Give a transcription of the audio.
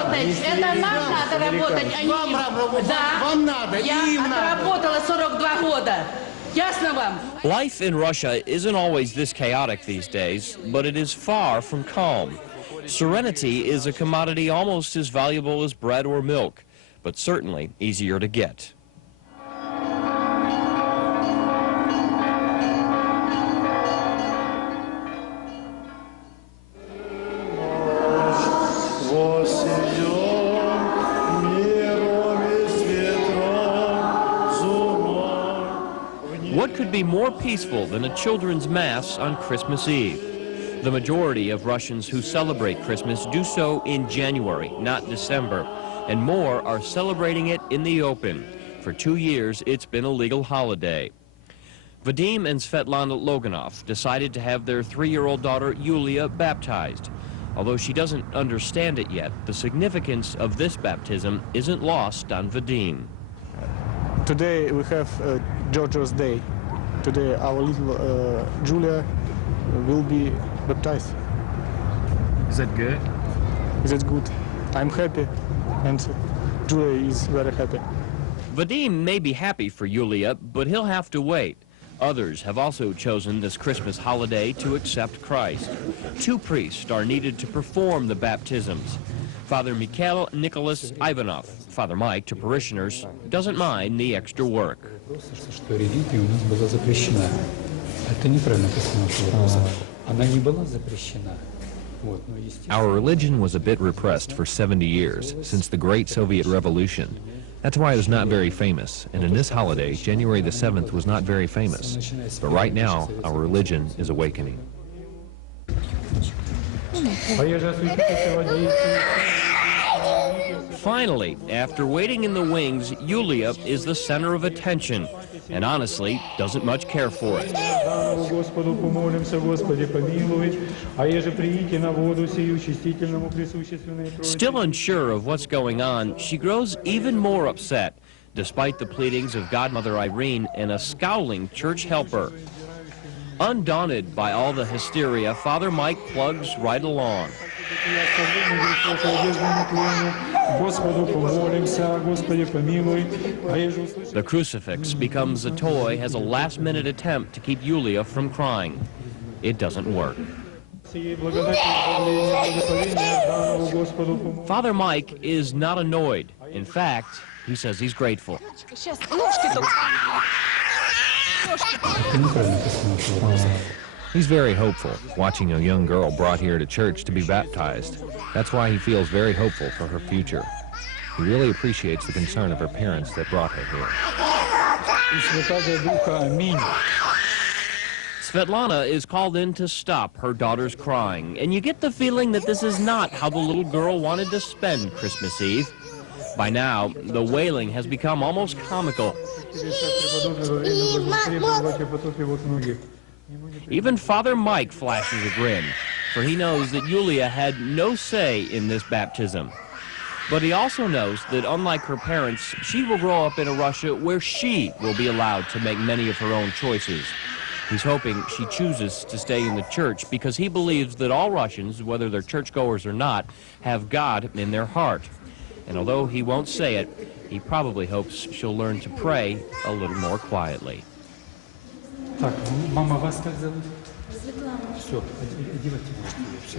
работать. Это нам надо работать, а не им. Да, Вам надо, и им я надо. отработала 42 года. Ясно вам? Life in Russia isn't always this chaotic these days, but it is far from calm. Serenity is a commodity almost as valuable as bread or milk, but certainly easier to get. What could be more peaceful than a children's mass on Christmas Eve? The majority of Russians who celebrate Christmas do so in January, not December, and more are celebrating it in the open. For 2 years, it's been a legal holiday. Vadim and Svetlana Loganov decided to have their 3-year-old daughter Yulia baptized. Although she doesn't understand it yet, the significance of this baptism isn't lost on Vadim. Today we have Georgia's Day. Today our little Julia will be baptized. Is that good? That's good. I'm happy, and Julia is very happy. Vadim may be happy for Yulia, but he'll have to wait. Others have also chosen this Christmas holiday to accept Christ. 2 priests are needed to perform the baptisms. Father Mikhail Nicholas Ivanov, Father Mike, to parishioners, doesn't mind the extra work. Our religion was a bit repressed for 70 years, since the Great Soviet Revolution. That's why it was not very famous, and in this holiday, January the 7th was not very famous. But right now, our religion is awakening. Finally, after waiting in the wings, Yulia is the center of attention, and honestly, doesn't much care for it. Still unsure of what's going on, she grows even more upset, despite the pleadings of Godmother Irene and a scowling church helper. Undaunted by all the hysteria, Father Mike plugs right along. The crucifix becomes a toy as a last-minute attempt to keep Yulia from crying. It doesn't work. Father Mike is not annoyed. In fact, he says he's grateful. He's very hopeful, watching a young girl brought here to church to be baptized. That's why he feels very hopeful for her future. He really appreciates the concern of her parents that brought her here. Svetlana is called in to stop her daughter's crying, and you get the feeling that this is not how the little girl wanted to spend Christmas Eve. By now, the wailing has become almost comical. Even Father Mike flashes a grin, for he knows that Yulia had no say in this baptism. But he also knows that unlike her parents, she will grow up in a Russia where she will be allowed to make many of her own choices. He's hoping she chooses to stay in the church because he believes that all Russians, whether they're churchgoers or not, have God in their heart. And although he won't say it, he probably hopes she'll learn to pray a little more quietly. Так, мама, вас как зовут? Светлана. Все, одевайте. Все.